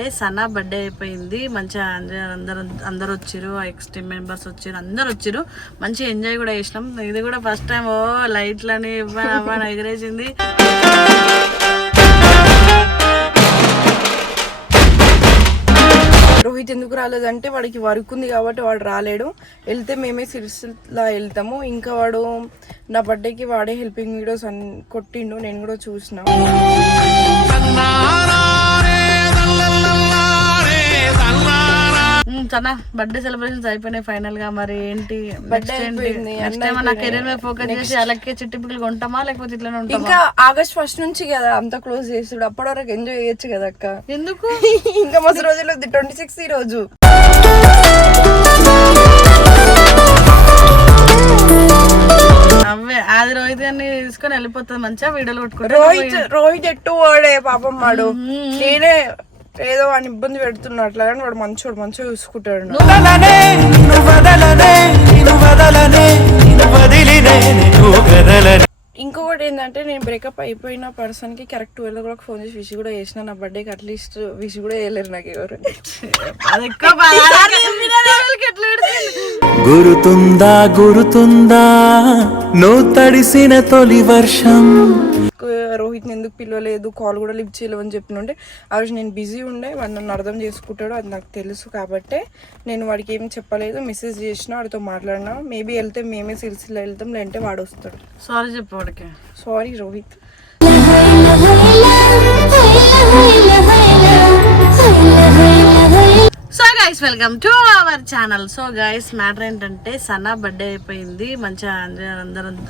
ఏంటంటే సనా బర్త్డే అయిపోయింది. మంచిగా అందరు వచ్చారు, ఎక్స్ టీమ్ మెంబర్స్ వచ్చారు, అందరు వచ్చారు. మంచిగా ఎంజాయ్ కూడా చేసినాం. ఇది కూడా ఫస్ట్ టైం లైట్లని ఇవ్వని ఎగిరేసింది. రోహిత్ ఎందుకు రాలేదంటే వాడికి వర్క్ ఉంది కాబట్టి వాడు రాలేడు. వెళ్తే మేమే సిరిసిల్లా వెళ్తాము. ఇంకా వాడు నా బర్త్డేకి వాడే హెల్పింగ్ వీడియోస్ కొట్టిండు, నేను కూడా చూసిన. చాలా బర్త్డే సెలబ్రేషన్స్ అయిపోయినాయి ఫైనల్ గా. మరి ఏంటి నెక్స్ట్ టైం నా కెరీర్ మీద ఫోకస్ చేసి అలాగే చిట్టిపిక్కలు కొంటామా లేకపోతే ఇట్లా ఉంటామా? ఇంకా ఆగస్ట్ 1 నుంచి కదా అంత క్లోజ్ చేస్తుడు, అప్పటి వరకు ఎంజాయ్ చేయొచ్చు కదా అక్క. ఎందుకు ఇంకా మస్తు రోజులు 26 ఈ రోజు. అవే అది రోహిత్ గారిని తీసుకొని వెళ్ళిపోతుంది, మంచిగా వీడియోలు కొట్టుకుంటారు. రోహిత్ ఎట్టు వాడే పాపం వాడు. నేనే ఏదో అని ఇబ్బంది పెడుతున్నా అట్లా, కానీ వాడు మంచిగా చూసుకుంటాడు. ఇంకొకటి ఏంటంటే నేను బ్రేకప్ అయిపోయిన పర్సన్ కి కరెక్ట్ 12 o'clock ఫోన్ చేసి విష్ కూడా చేసిన. నా బర్త్డేకి అట్లీస్ట్ విష్ కూడా చేయలేరు నాకు ఎవరు. గురుతుందా నువ్వు తడిసిన తొలి వర్షం. రోహిత్ ని ఎందుకు పిలవలేదు, కాల్ కూడా లిఫ్ట్ చేయలేవు అని చెప్పినుంటే ఆ రోజు నేను బిజీ ఉండే. వాడు నన్ను అర్థం చేసుకుంటాడు, అది నాకు తెలుసు కాబట్టి నేను వాడికి ఏం చెప్పలేదు. మెసేజ్ చేసిన, వాడితో మాట్లాడినా. మేబీ వెళ్తే మేమే సిరిసిల్ల వెళ్తాం, లేదంటే వాడు వస్తాడు. సారీ చెప్పు వాడికి. Sorry Rohit. So guys welcome to our channel. So guys matter ఏంటంటే సనా బర్త్డే అయిపోయింది. మంచిగా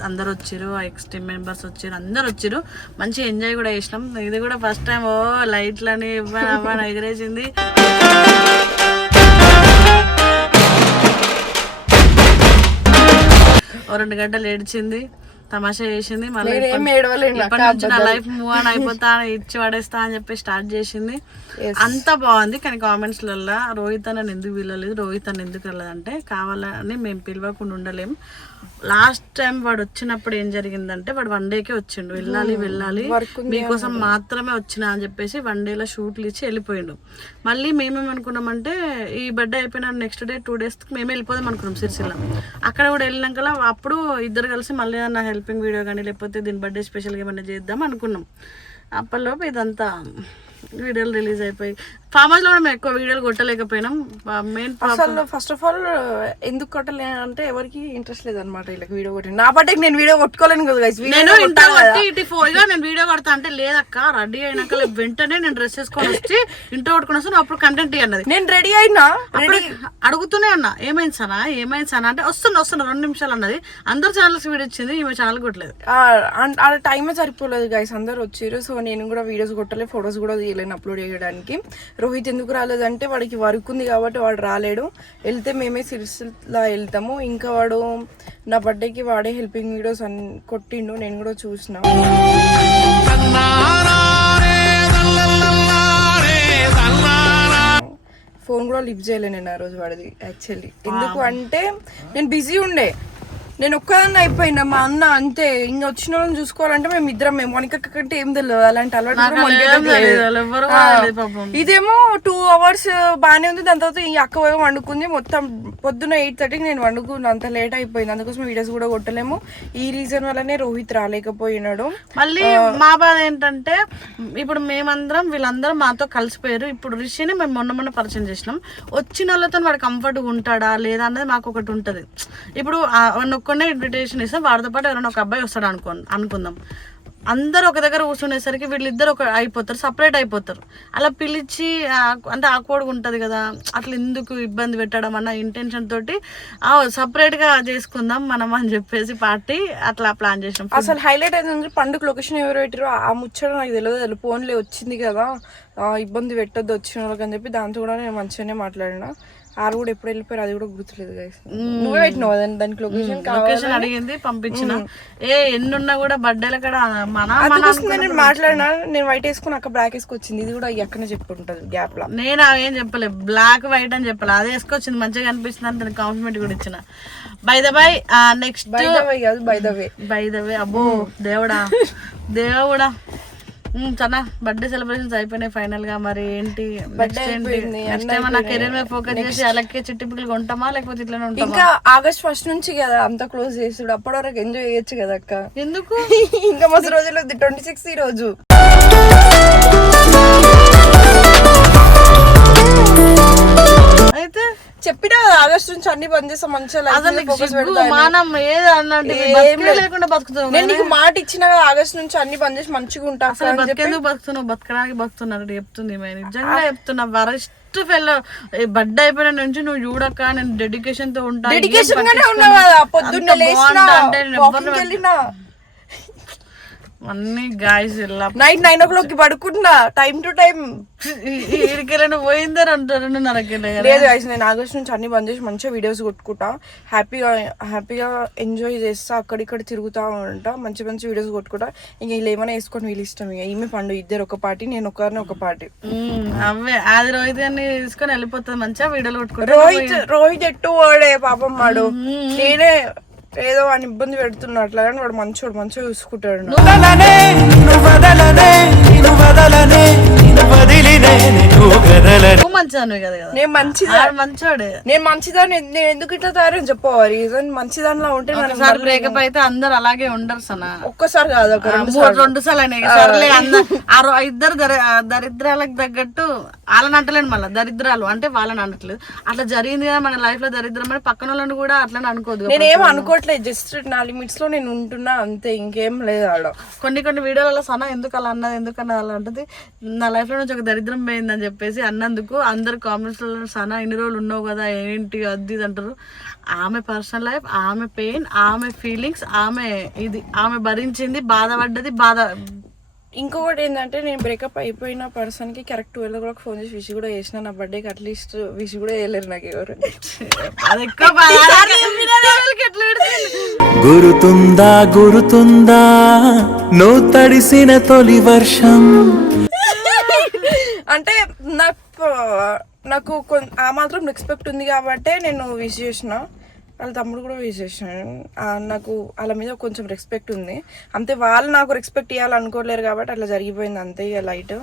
అందరు వచ్చారు, ఎక్స్ టీమ్ మెంబర్స్ వచ్చారు, అందరు వచ్చారు. మంచిగా ఎంజాయ్ కూడా చేసినాం. ఇది కూడా ఫస్ట్ టైం లైట్లని ఇవ్వని ఎగిరేసింది. ఓ 2 గంటలు ఏడ్చింది, తమాషా చేసింది. మళ్ళీ ఇప్పటి నుంచి నా లైఫ్ మూవ్ ఆన్ అయిపోతా, ఇచ్చి పడేస్తా అని చెప్పి స్టార్ట్ చేసింది. అంత బాగుంది. కానీ కామెంట్స్ లలో రోహిత్ అన్న ఎందుకు పిలవలేదు, రోహిత్ అన్న ఎందుకు వెళ్ళదంటే కావాలని మేము పిలవకుండా ఉండలేం. లాస్ట్ టైం వాడు వచ్చినప్పుడు ఏం జరిగిందంటే వాడు 1 dayకే వచ్చిండు. వెళ్ళాలి మీకోసం మాత్రమే వచ్చిన అని చెప్పేసి 1 dayలో షూట్లు ఇచ్చి వెళ్ళిపోయిండు. మళ్ళీ మేమేమనుకున్నామంటే ఈ బర్త్డే అయిపోయిన నెక్స్ట్ డే 2 days మేమే వెళ్ళిపోదాం అనుకున్నాం సిరిసిల్ల. అక్కడ కూడా వెళ్ళినాక అప్పుడు ఇద్దరు కలిసి మళ్ళీ నా హెల్పింగ్ వీడియో కానీ లేకపోతే దీని బర్త్డే స్పెషల్గా ఏమైనా చేద్దాం అనుకున్నాం. అప్పటిలోపు ఇదంతా వీడియోలు రిలీజ్ అయిపోయి ఫామ్ హౌస్ లో మేము ఎక్కువ వీడియోలు కొట్టలేకపోయినాం. మెయిన్ అసలు ఫస్ట్ ఆఫ్ ఆల్ ఎందుకు కొట్టలేనంటే ఎవరికి ఇంట్రెస్ట్ లేదనమాట వీళ్ళకి వీడియో కొట్టి. నా బర్త్డేకి నేను వీడియో కొట్టుకోలేను కదా గైస్. నేను నేను వీడియో కొడతా అంటే లేదక్క రెడీ అయినాక వెంటనే నేను డ్రెస్ వేసుకొని వచ్చి ఇంట్లో కొట్టుకుని వస్తాను, అప్పుడు కంటెంట్ అన్నది. నేను రెడీ అయినా అడుగుతూనే ఉన్నా ఏమైంది సనా అంటే వస్తున్నా 2 నిమిషాలు అన్నది. అందరు ఛానల్స్ వీడియో వచ్చింది, ఈమె ఛానల్ కొట్టలేదు. ఆ టైమే సరిపోలేదు గైస్, అందరు వచ్చారు. సో నేను కూడా వీడియోస్ కొట్టలేదు, ఫొటోస్ కూడా తీయలేను అప్లోడ్ చేయడానికి. రోహిత్ ఎందుకు రాలేదంటే వాడికి వర్క్ ఉంది కాబట్టి వాడు రాలేడు. వెళ్తే మేమే సిరిసిల్లా వెళ్తాము. ఇంకా వాడు నా బర్త్డేకి వాడే హెల్పింగ్ వీడియోస్ కొట్టిండు, నేను కూడా చూసిన. ఫోన్ కూడా లిఫ్ట్ చేయలే నేను ఆ రోజు వాడిది. యాక్చువల్లీ ఎందుకు అంటే నేను బిజీ ఉండే, నేను ఒక్కదాన్ని అయిపోయినా. మా అన్న అంతే, ఇంక వచ్చిన వాళ్ళని చూసుకోవాలంటే మేము ఇద్దరం, మేము వనిక కంటే ఏం తెలియదు. అలాంటి అలవాటు ఇదేమో 2 hours బాగానే ఉంది. దాని తర్వాత ఈ అక్క పోయి వండుకుంది. మొత్తం పొద్దున్న 8:30కి నేను వండుకున్నాను. అంత లేట్ అయిపోయింది, అందుకోసం వీడియోస్ కూడా కొట్టలేము. ఈ రీజన్ వల్లనే రోహిత్ రాలేకపోయినాడు. మళ్ళీ మా బాధ ఏంటంటే ఇప్పుడు మేమందరం వీళ్ళందరూ మాతో కలిసిపోయారు. ఇప్పుడు రిషిని మేము మొన్న పరిచయం చేసినాం. వచ్చిన వాళ్ళతో వాడు కంఫర్ట్గా ఉంటాడా లేదా అన్నది మాకు ఒకటి ఉంటుంది. ఇప్పుడు ఒక్కనే ఇన్విటేషన్ ఇస్తే వాడితో పాటు ఎవరైనా ఒక అబ్బాయి వస్తాడు అనుకుందాం. అందరు ఒక దగ్గర కూర్చునేసరికి వీళ్ళిద్దరు అయిపోతారు, సపరేట్ అయిపోతారు. అలా పిలిచి అంటే ఆక్వర్డ్గా ఉంటుంది కదా, అట్లా ఎందుకు ఇబ్బంది పెట్టడం అన్న ఇంటెన్షన్ తోటి సపరేట్గా చేసుకుందాం మనం అని చెప్పేసి పార్టీ అట్లా ప్లాన్ చేసినాం. అసలు హైలైట్ అయింది పండుగ లొకేషన్ ఎవరు పెట్టారో ఆ ముచ్చట నాకు తెలియదు. ఫోన్లే వచ్చింది కదా, ఇబ్బంది పెట్టద్దు వచ్చిన వాళ్ళకి అని చెప్పి దాంతో కూడా నేను మంచిగానే మాట్లాడినా. ఆరు కూడా ఎప్పుడు వెళ్ళిపోయారు అది కూడా గుర్తులేదు గైస్. నువ్వే పెట్టినావు దానికి లొకేషన్ అడిగింది, పంపించిన. ఎన్నున్నా కూడా బర్త్డేల కూడా నేను మాట్లాడినా. నేను వైట్ వేసుకుని అక్క బ్లాక్ వేసుకొచ్చింది. ఇది కూడా ఎక్కడనే చెప్పుంటది గ్యాప్ లా. నేను అవేం చెప్పలేదు, బ్లాక్ వైట్ అని చెప్పాలి. అది వేసుకొచ్చింది, మంచిగా కనిపిస్తుంది అని దానికి కాంప్లిమెంట్ కూడా ఇచ్చిన. By the by next by the way అబ్బో దేవుడా చాలా బర్త్డే సెలబ్రేషన్స్ అయిపోయినాయి ఫైనల్ గా. మరి ఏంటి నెక్స్ట్ టైం నా కెరీర్ మీద ఫోకస్ చేసి అలాగే చిట్టిపికలు కొంటామా లేకపోతే ఇట్లా ఉంటామా? ఇంకా ఆగస్ట్ 1 నుంచి కదా అంత క్లోజ్ చేసుడు, అప్పటి వరకు ఎంజాయ్ చేయొచ్చు కదా అక్క. ఎందుకు ఇంకా మస్తు రోజులు 26 ఈ రోజు. అయితే చెప్పినా ఆగస్ట్ నుంచి అన్ని బంద్ చేస్తాం మంచిగా. లేకుండా బతుకుతున్నావు. నేను నీకు మాట ఇచ్చినా కదా ఆగస్ట్ నుంచి అన్ని బంద్ చేసి మంచిగా ఉంటా. బతికేందుకు బతుకుతున్నావు? బతకడానికి బతుకుతున్నట్టు చెప్తుంది నిజంగా చెప్తున్నా. వరస్ట్ ఫెల్లో బర్త్డే అయిపోయిన నుంచి నువ్వు చూడక నేను డెడికేషన్ తో ఉంటా. డెడికేషన్ గానే ఉన్నావు కదా, పొద్దున్నే లేచినా వాకింగ్ వెళ్ళినా అన్ని గాయస్ నైట్ 9 o'clock పడుకుంటున్నా టైం టు టైం. ఇడికెళ్ళి పోయిందే 2:30కి. లేదు గాయస్, నేను ఆగస్ట్ నుంచి అన్ని బంద్ చేసి మంచిగా వీడియోస్ కొట్టుకుంటా, హ్యాపీగా ఎంజాయ్ చేస్తా, అక్కడిక్కడ తిరుగుతా ఉంటా, మంచి మంచి వీడియోస్ కొట్టుకుంటా. ఇంక వీళ్ళు ఏమైనా వేసుకొని వీళ్ళు ఇష్టం. ఇక ఈమె పండు ఇద్దరు ఒక పార్టీ, నేను ఒకరిని ఒక పార్టీ. అవే అది రోహిత్ అన్ని తీసుకొని వెళ్ళిపోతుంది మంచిగా వీడియోలు కొట్టుకుంటా. రోహిత్ ఎట్టు వాడే పాపం వాడు, నేనే ఏదో అని ఇబ్బంది పెడుతున్నా అట్లా, కానీ వాడు మంచోడు, మంచిగా చూసుకుంటాడు. నేను మంచిదాన్ని, నేను ఎందుకు ఇట్లా తయారని చెప్పవా రీజన్? మంచిదానిలో ఉంటే బ్రేకప్ అయితే అందరు అలాగే ఉండరు సన. ఒక్కసారి కాదు, ఒక 2 సార్లు అయినాయి. సర్లే ఇద్దరు దరిద్రాలకు తగ్గట్టు వాళ్ళని అంటలేను, మళ్ళీ దరిద్రాలు అంటే వాళ్ళని అనట్లేదు. అట్లా జరిగింది కదా మన లైఫ్ లో దరిద్రం అని పక్కన వాళ్ళని కూడా అట్లా అనుకోదు. నేనేం అనుకోవట్లేదు, జస్ట్ నా లిమిట్స్ లో నేను ఉంటున్నా అంతే, ఇంకేం లేదు ఆడ. కొన్ని వీడియోలలో సన ఎందుకు అలా అన్నది, ఎందుకన్నది అలా ఉంటుంది. నా లైఫ్ లో నుంచి ఒక దరిద్రం పోయిందని చెప్పేసి అన్నందుకు అందరు కామెంట్స్ లో సన ఇన్ని రోజులు ఉన్నావు కదా ఏంటి అది ఇది అంటారు. ఆమె పర్సనల్ లైఫ్, ఆమె పెయిన్, ఆమె ఫీలింగ్స్, ఆమె భరించింది, బాధపడ్డది. ఇంకొకటి ఏంటంటే, నేను బ్రేకప్ అయిపోయిన పర్సన్ కి కరెక్ట్ 12 o'clock ఫోన్ చేసి విష్ కూడా చేసిన. నా బర్త్డేకి అట్లీస్ట్ విష్ కూడా చేయలేరు నాకు ఎవరు. గురుతుందా నువ్వు తడిసిన తొలి వర్షం. అంటే నాకు ఆ మాత్రం రెస్పెక్ట్ ఉంది కాబట్టి నేను విష్ చేసిన. వాళ్ళ తమ్ముడు కూడా విష్ చేసినాడు. నాకు వాళ్ళ మీద కొంచెం రెస్పెక్ట్ ఉంది అంతే. వాళ్ళు నాకు రెస్పెక్ట్ ఇవ్వాలనుకోలేరు కాబట్టి అట్లా జరిగిపోయింది అంతే. ఇక లైట్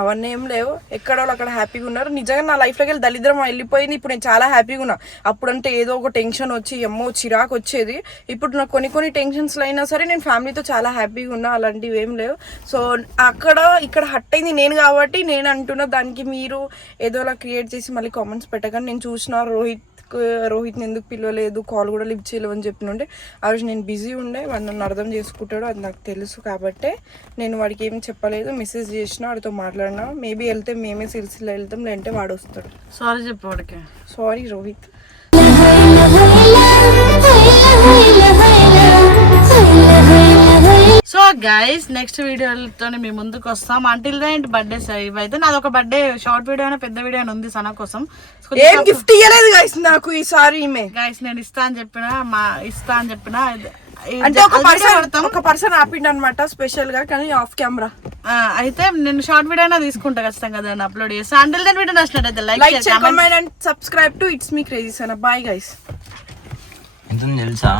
అవన్నీ ఏం లేవు, ఎక్కడో అక్కడ హ్యాపీగా ఉన్నారు. నిజంగా నా లైఫ్లోకి వెళ్ళి దరిద్రం వెళ్ళిపోయింది. ఇప్పుడు నేను చాలా హ్యాపీగా ఉన్నా. అప్పుడంటే ఏదో ఒక టెన్షన్ వచ్చి చిరాకు వచ్చేది. ఇప్పుడు నాకు కొన్ని టెన్షన్స్లో అయినా సరే నేను ఫ్యామిలీతో చాలా హ్యాపీగా ఉన్నా. అలాంటివి ఏం లేవు. సో ఇక్కడ హట్ అయింది నేను కాబట్టి నేను అంటున్నా. దానికి మీరు ఏదోలా క్రియేట్ చేసి మళ్ళీ కామెంట్స్ పెట్టగానే నేను చూసిన రోహిత్ని ఎందుకు పిలవలేదు, కాల్ కూడా లిఫ్ట్ చేయలేవు అని చెప్పినుండే. ఆ రోజు నేను బిజీ ఉండే, వాడు నన్ను అర్థం చేసుకుంటాడు, అది నాకు తెలుసు కాబట్టి నేను వాడికి ఏం చెప్పలేదు. మెసేజ్ చేసినా, వాడితో మాట్లాడినా. మేబీ వెళ్తే మేమే సిరిసిల్ల వెళ్తాం, లేదంటే వాడు వస్తాడు. సారీ చెప్పు వాడికి. Sorry Rohit. So guys next వీడియోతో మీ ముందుకు వస్తాం. అంటిల్ దెన్ బర్త్డేస్ ఇవైతే నాది ఒక బర్త్డే షార్ట్ వీడియో అయినా పెద్ద వీడియో అయినా ఉంది సన కోసం. ఏం గిఫ్ట్ ఇవ్వలేదు గైస్ నాకు ఈసారి. గైస్ నేను ఇస్తా అని చెప్పిన అంటే ఒక పర్సన్ ఆపిండు అనమాట స్పెషల్ గా, కానీ ఆఫ్ కెమెరా. అయితే నేను షార్ట్ వీడియో అయినా తీసుకుంటా ఖచ్చితంగా, దాన్ని అప్లోడ్ చేస్తా. అంటిల్ దెన్ వీడియో నచ్చినట్లయితే like, comment and subscribe to it's me crazy Sana. Bye guys. ఎంత తెలుసా?